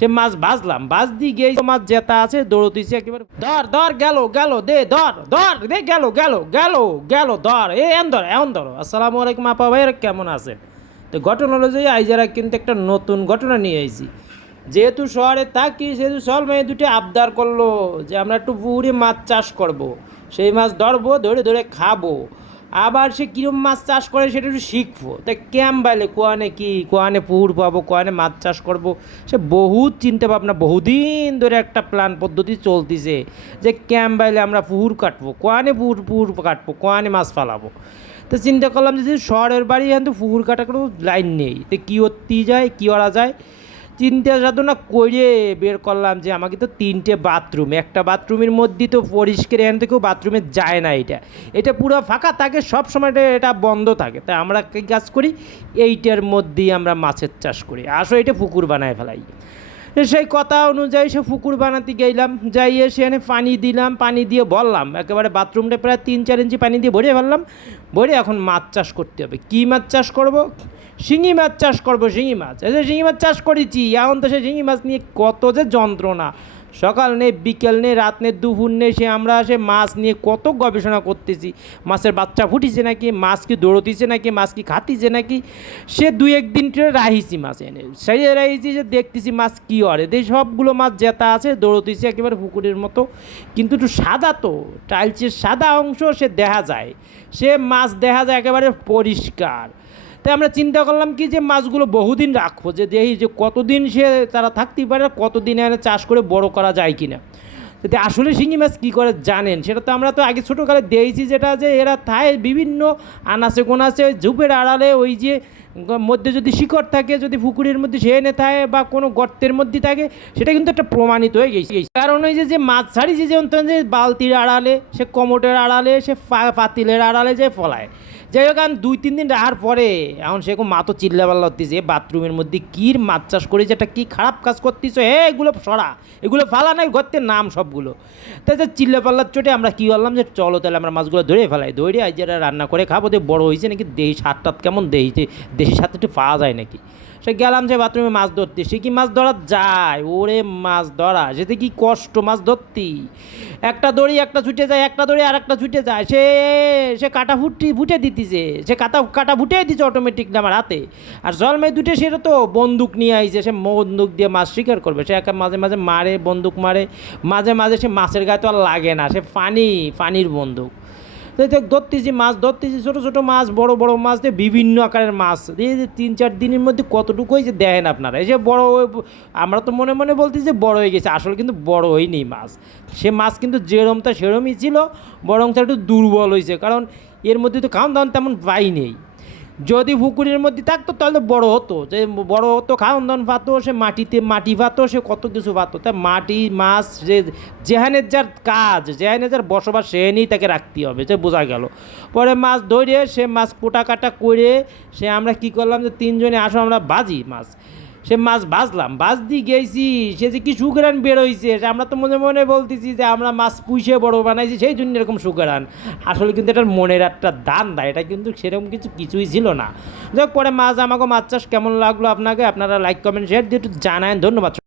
সে মাছ ভাজলাম, ভাজ দিয়ে গিয়ে মাছ জেতা আছে দৌড়তেছি একেবারে, ধর ধর গেল গেল দে ধর ধর দে গেল গেল গেল গেল ধর এমন ধরো। আসসালামু আলাইকুম আপা ভাইয়েরা, কেমন আছেন? তো ঘটনা হলো যে আইজারা কিন্তু একটা নতুন ঘটনা নিয়ে আইছি। যেহেতু শহরে থাকি সেহেতু সল মেয়ে দুটো আবদার করলো যে আমরা একটু পুকুরে মাছ চাষ করব। সেই মাছ ধরবো, ধরে ধরে খাবো। আবার সে কীরকম মাছ চাষ করে সেটা একটু শিখবো। তাই বাইলে কোয়ানে কি কোয়ানে পুকুর পাবো, কোয়ানে মাছ চাষ করব, সে বহুত চিন্তা ভাবনা, বহুদিন ধরে একটা প্ল্যান পদ্ধতি চলতেছে যে বাইলে আমরা পুকুর কাটবো, কোয়ানে পুকুর কাটবো, কোয়ানে মাছ ফালাবো। তো চিন্তা করলাম যে শহরের বাড়ি কিন্তু পুকুর কাটা কোনো লাইন নেই, তো কী করতে যায়, কী করা যায়, চিন্তা সাধনা করে বের করলাম যে আমাকে তো 3টে বাথরুম, একটা বাথরুমের মধ্যে তো পরিষ্কার, এখান থেকেও বাথরুমে যায় না, এটা পুরো ফাঁকা থাকে, সব সময় এটা বন্ধ থাকে। তাই আমরা কী কাজ করি, এইটার মধ্যেই আমরা মাছের চাষ করি, আসো এটা পুকুর বানায় ফেলাই। সেই কথা অনুযায়ী সে পুকুর বানাতে গেলাম, যাইয়ে সেখানে পানি দিলাম, পানি দিয়ে বললাম একেবারে বাথরুমটা প্রায় 3-4 ইঞ্চি পানি দিয়ে ভরে ফেললাম, ভরে এখন মাছ চাষ করতে হবে। কী মাছ চাষ করব? শিঙি মাছ চাষ করবো, শিঙি মাছ। এই যে শিঙি মাছ চাষ করেছি, এখন তো সে শিঙি মাছ নিয়ে কত যে যন্ত্রণা, সকাল নেই বিকেল নেই রাত নেই দুপুর নেই, আমরা সে মাছ নিয়ে কত গবেষণা করতেছি, মাছের বাচ্চা ফুটিছে নাকি, মাছ কি দৌড়তিছে নাকি, মাছ কি খাতিছে নাকি। সে 2-1 দিন রাহিছি মাছ এনে, সেই রাহিছি যে দেখতেছি মাছ কী করে, এই সবগুলো মাছ জেতা আছে দৌড়তিছে একেবারে পুকুরের মতো, কিন্তু একটু সাদা, তো টাইলসের সাদা অংশ সে দেখা যায়, সে মাছ দেখা যায় একেবারে পরিষ্কার। তাই আমরা চিন্তা করলাম কি যে মাছগুলো বহুদিন রাখবো, যে দেখি যে কতদিন সে তারা থাকতেই পারে, কতদিন এনে চাষ করে বড় করা যায় কি না। যাতে আসলে শিঙি মাছ কী করে জানেন, সেটা তো আমরা তো আগে ছোটোকালে দিয়েছি, যেটা যে এরা থায় বিভিন্ন আনাচে কোনাচে ঝুপের আড়ালে, ওই যে মধ্যে যদি শিকড় থাকে, যদি পুকুরের মধ্যে সে এনে থাকে বা কোনো গর্তের মধ্যে থাকে, সেটা কিন্তু একটা প্রমাণিত হয়ে গেছে। কারণ ওই যে মাছ ছাড়িছে, যেমন যে বালতির আড়ালে, সে কমোটের আড়ালে, সে পাতিলের আড়ালে যে ফলায়, যাই হোক। আমি 2-3 দিন রাখার পরে এখন সেরকম মা তো চিল্লাপাল্লা হতেছে, বাথরুমের মধ্যে কী মাছ চাষ করেছে, একটা কী খারাপ কাজ করতেছ, এগুলো সরা, এগুলো ফালা নাই গর্তের নাম সবগুলো। তাই যে চিল্লাপাল্লার চোটে আমরা কী করলাম যে চলো তাহলে আমরা মাছগুলো ধরে ফেলাই, ধরে আজ যারা রান্না করে খাবো, বড়ো হয়েছে নাকি, দেহি স্বাদ কেমন, দেশি স্বাদ একটু পাওয়া যায় নাকি। সে গেলাম যে বাথরুমে মাছ ধরতে, সে কি মাছ ধরা যায়, ওরে মাছ ধরা যেতে কি কষ্ট মাছ ধরতি, একটা দড়ি একটা ছুটে যায়, একটা দড়ি আর একটা ছুটে যায়, সে কাটা ফুটে দিতেছে, সে কাটা ফুটে দিচ্ছে অটোমেটিক আমার হাতে। আর জলমাই দুটে সেটা তো বন্দুক নিয়ে আইছে, সে বন্দুক দিয়ে মাছ শিকার করবে, সে একা মাঝে মাঝে মারে, বন্দুক মারে, মাঝে মাঝে সে মাছের গায়ে তো আর লাগে না, সে পানির বন্দুক। ধরতেছি মাছ, ধরতেছি ছোটো ছোটো মাছ, বড় বড় মাছ দিয়ে বিভিন্ন আকারের মাছ, এই যে 3-4 দিনের মধ্যে কতটুকু হয়েছে দেখেন আপনারা। এই যে বড়, আমরা তো মনে মনে বলতেছি যে বড় হয়ে গেছে, আসলে কিন্তু বড় হয়নি মাছ। সে মাছ কিন্তু যেরমটা সেরমই ছিল, বরং একটু দুর্বল হয়েছে, কারণ এর মধ্যে তো খাওয়ান দাওয়ান তেমন পাই নেই। যদি পুকুরের মধ্যে থাকতো তাহলে বড় হতো, যে বড় হতো, খাওয়ান দাওয়ান পাতো, সে মাটি পাতো, সে কত কিছু পাতো। তা মাটি মাছ যেখানের যার কাজ, যেখানে যার বসবাস, সেখানেই তাকে রাখতে হবে, যে বোঝা গেল। পরে মাছ ধরে সে মাছ কোটা কাটা করে সে আমরা কী করলাম যে 3 জনে আসো আমরা ভাজি মাছ, সে মাছ ভাজলাম, ভাজ দিয়ে গেছি, সে যে কি সুগরান বেরোইছে, আমরা তো মনে মনে বলতেছি যে আমরা মাছ পুষে বড় বানাইছি, সেই জন্য এরকম সুগরান। আসলে কিন্তু এটার মনের একটা দান দেয়, এটা কিন্তু সেরকম কিছুই ছিল না। যাক, পরে মাছ আমাকে মাছ চাষ কেমন লাগলো আপনাকে, আপনারা লাইক কমেন্ট শেয়ার দিয়ে একটু জানান, ধন্যবাদ।